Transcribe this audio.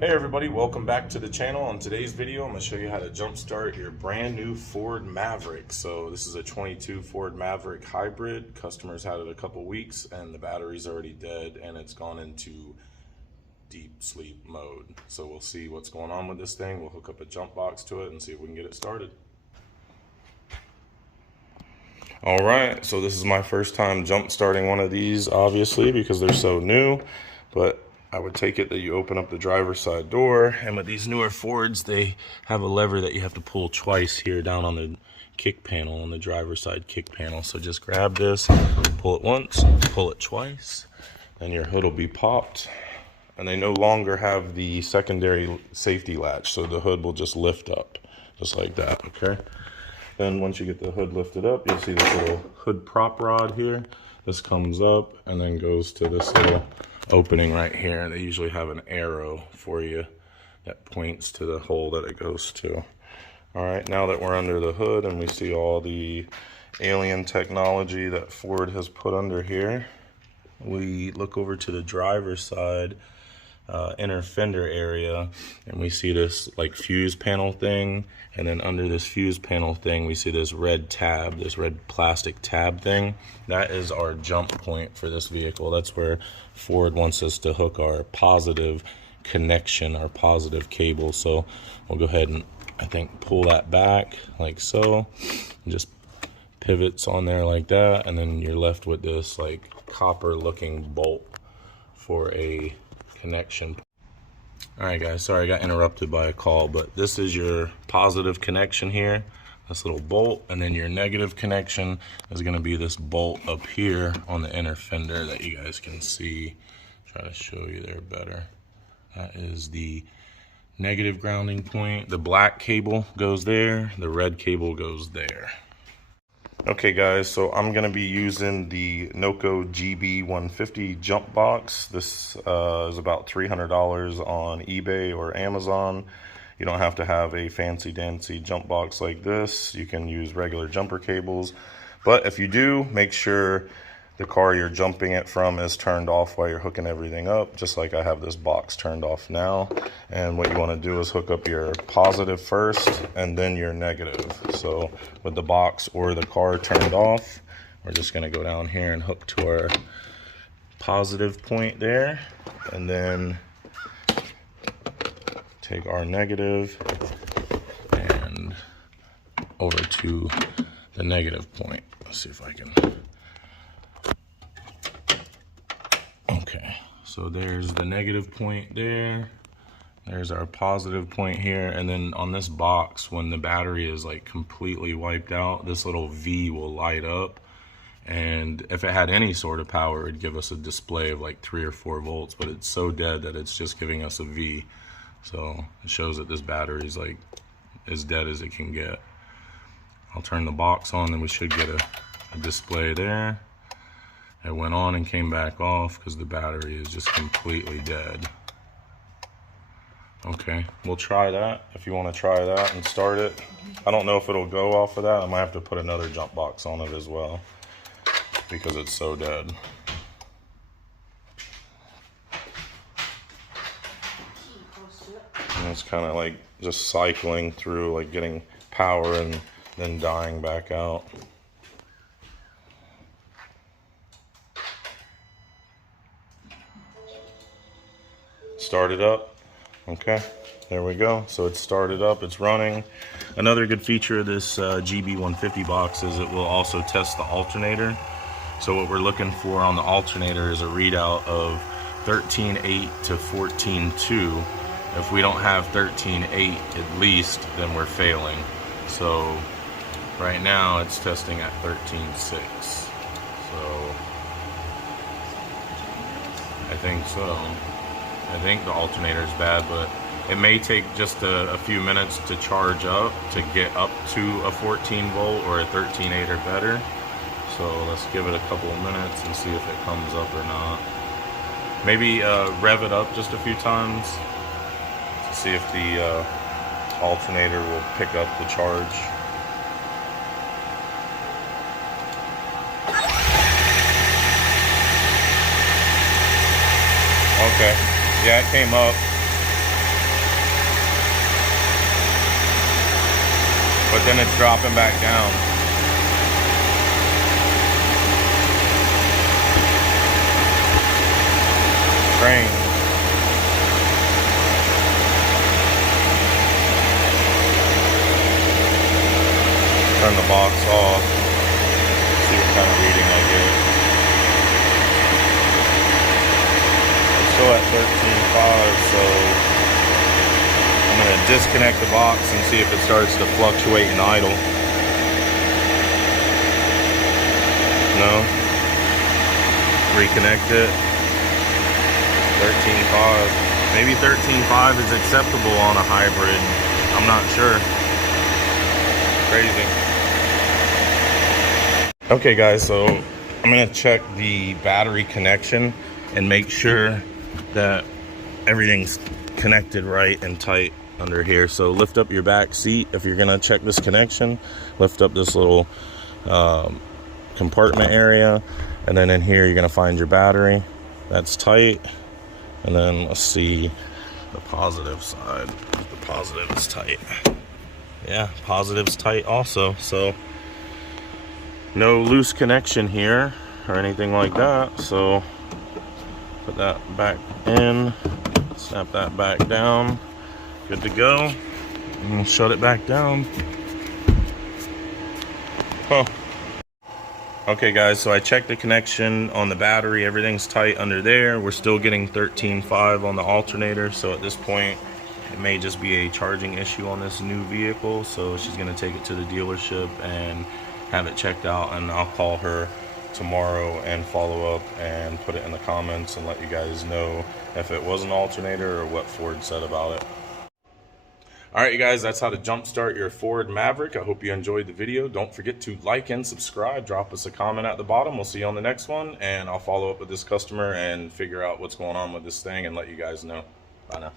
Hey everybody, welcome back to the channel. On today's video, I'm going to show you how to jumpstart your brand new Ford Maverick. So this is a 22 Ford Maverick hybrid. Customers had it a couple weeks and the battery's already dead and it's gone into deep sleep mode. So we'll see what's going on with this thing. We'll hook up a jump box to it and see if we can get it started. Alright, so this is my first time jump starting one of these, obviously, because they're so new. But I would take it that you open up the driver's side door, and with these newer Fords, they have a lever that you have to pull twice here down on the kick panel, on the driver's side kick panel. So just grab this, pull it once, pull it twice, and your hood will be popped. And they no longer have the secondary safety latch, so the hood will just lift up, just like that, okay? Then once you get the hood lifted up, you'll see this little hood prop rod here. This comes up and then goes to this little opening right here. They usually have an arrow for you that points to the hole that it goes to. All right, now that we're under the hood and we see all the alien technology that Ford has put under here, we look over to the driver's side inner fender area and we see this like fuse panel thing, and then under this fuse panel thing we see this red tab, this red plastic tab thing. That is our jump point for this vehicle. That's where Ford wants us to hook our positive connection, our positive cable. So we'll go ahead and I think pull that back like so, and just pivots on there like that, and then you're left with this like copper looking bolt for a connection. All right guys, sorry I got interrupted by a call, but this is your positive connection here, this little bolt, and then your negative connection is going to be this bolt up here on the inner fender that you guys can see. Try to show you there better. That is the negative grounding point. The black cable goes there, the red cable goes there. Okay guys, so I'm going to be using the Noco GB150 jump box. This is about $300 on eBay or Amazon. You don't have to have a fancy dancy jump box like this. You can use regular jumper cables. But if you do, make sure the car you're jumping it from is turned off while you're hooking everything up, just like I have this box turned off now. And what you want to do is hook up your positive first and then your negative. So with the box or the car turned off, we're just going to go down here and hook to our positive point there, and then take our negative and over to the negative point. Let's see if I can. Okay, so there's the negative point there. There's our positive point here. And then on this box, when the battery is like completely wiped out, this little V will light up. And if it had any sort of power, it'd give us a display of like 3 or 4 volts, but it's so dead that it's just giving us a V. So it shows that this battery is like as dead as it can get. I'll turn the box on and we should get a display there. It went on and came back off because the battery is just completely dead. Okay, we'll try that if you want to try that and start it. I don't know if it'll go off of that. I might have to put another jump box on it as well because it's so dead. And it's kind of like just cycling through, like getting power and then dying back out. Start it up. Okay, there we go. So it's started up, it's running. Another good feature of this GB150 box is it will also test the alternator. So what we're looking for on the alternator is a readout of 13.8 to 14.2. If we don't have 13.8 at least, then we're failing. So right now it's testing at 13.6. So I think so. I think the alternator is bad, but it may take just a few minutes to charge up to get up to a 14 volt or a 13.8 or better. So let's give it a couple of minutes and see if it comes up or not. Maybe rev it up just a few times to see if the alternator will pick up the charge. Okay. Yeah, it came up. but then it's dropping back down. Train. Turn the box off. See what kind of reading I get. It's still at 13.5, so I'm going to disconnect the box and see if it starts to fluctuate and idle. No. Reconnect it. 13.5. Maybe 13.5 is acceptable on a hybrid. I'm not sure. Crazy. Okay guys, so I'm gonna check the battery connection and make sure that everything's connected right and tight under here. So lift up your back seat if you're gonna check this connection. Lift up this little compartment area, and then in here you're gonna find your battery. That's tight. And then let's see the positive side. The positive is tight. Yeah, positive's tight also. So no loose connection here or anything like that. So put that back in, snap that back down. Good to go. And we'll shut it back down. Huh. Okay guys, so I checked the connection on the battery. Everything's tight under there. We're still getting 13.5 on the alternator. So at this point, it may just be a charging issue on this new vehicle. So she's gonna take it to the dealership and have it checked out, and I'll call her tomorrow and follow up and put it in the comments and let you guys know if it was an alternator or what Ford said about it. Alright you guys, that's how to jumpstart your Ford Maverick. I hope you enjoyed the video. Don't forget to like and subscribe. Drop us a comment at the bottom. We'll see you on the next one, and I'll follow up with this customer and figure out what's going on with this thing and let you guys know. Bye now.